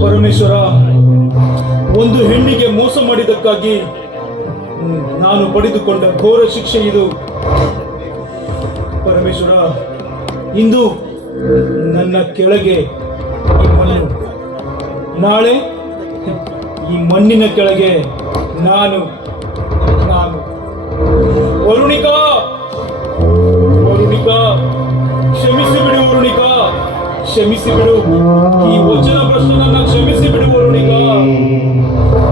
ಪರಮೇಶ್ವರ ಒಂದು ಹೆಣ್ಣಿಗೆ ಮೋಸ ಮಾಡಿದ್ದಕ್ಕಾಗಿ ನಾನು ಪಡೆದುಕೊಂಡ ಘೋರ ಶಿಕ್ಷೆ ಇದು. ಪರಮೇಶ್ವರ ಇಂದು ನನ್ನ ಕೆಳಗೆ ನಾಳೆ ಈ ಮಣ್ಣಿನ ಕೆಳಗೆ ನಾನು ನಾನು. ವರುಣಿಕಾ! ವರುಣಿಕಾ! ಕ್ಷಮಿಸಿ ಬಿಡು ವರುಣಿಕಾ! ಕ್ಷಮಿಸಿ ಬಿಡು. ಈ ವಚನ ಪ್ರಶ್ನನನ್ನ ಕ್ಷಮಿಸಿ ಬಿಡು ವರುಣಿಕಾ!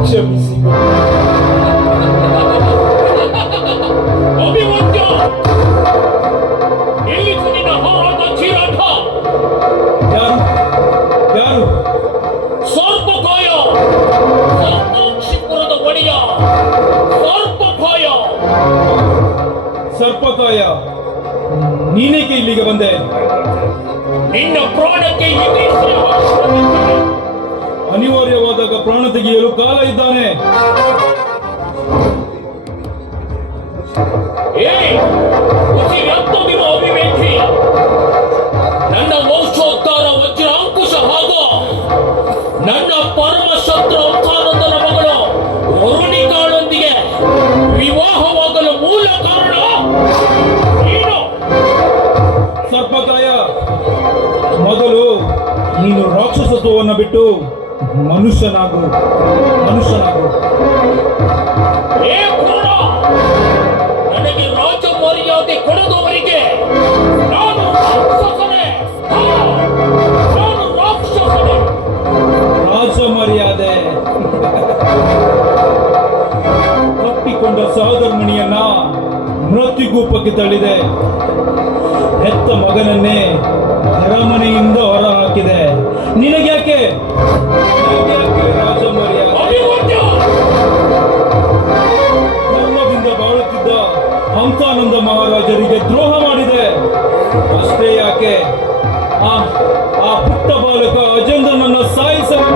ಕ್ಷಮಿಸಿ ನೀನೇಕೆ ಇಲ್ಲಿಗೆ ಬಂದೆ ನಿನ್ನ ಪ್ರಾಣಕ್ಕೆ. ಅನಿವಾರ್ಯವಾದಾಗ ಪ್ರಾಣ ತೆಗೆಯಲು ಕಾಲ ಇದ್ದಾನೆ ಏಯ್ ನೀನು ರಾಕ್ಷಸತ್ವವನ್ನು ಬಿಟ್ಟು ಮನುಷ್ಯನಾಗು ಮನುಷ್ಯನಾಗು. ನನಗೆ ರಾಜ ಮರ್ಯಾದೆ ಕೊಡದವರಿಗೆ ನಾನು ರಾಕ್ಷಸನೇ. ನಾನು ರಾಕ್ಷಸನೇ. ರಾಜ ಮರ್ಯಾದೆ ತಪ್ಪಿಕೊಂಡ ಸಹಧರ್ಮಿಣಿಯನ್ನ ಮೃತ್ಯುಗೂಪಕ್ಕೆ ತಳ್ಳಿದೆ. ಹೆತ್ತ ಮಗನನ್ನೇ ಅರಮನೆಯಿಂದ ಹೊರ ಹಾಕಿದೆ. ನಿನಗ್ಯಾಕೆ ಧರ್ಮದಿಂದ ಬಾಳುತ್ತಿದ್ದ ಹಂಸಾನಂದ ಮಹಾರಾಜರಿಗೆ ದ್ರೋಹ ಮಾಡಿದೆ. ಅಷ್ಟೇ ಯಾಕೆ? ಆ ಪುಟ್ಟ ಬಾಲಕ ಅಜೇಂದ್ರನನ್ನು ಸಾಯಿಸಲು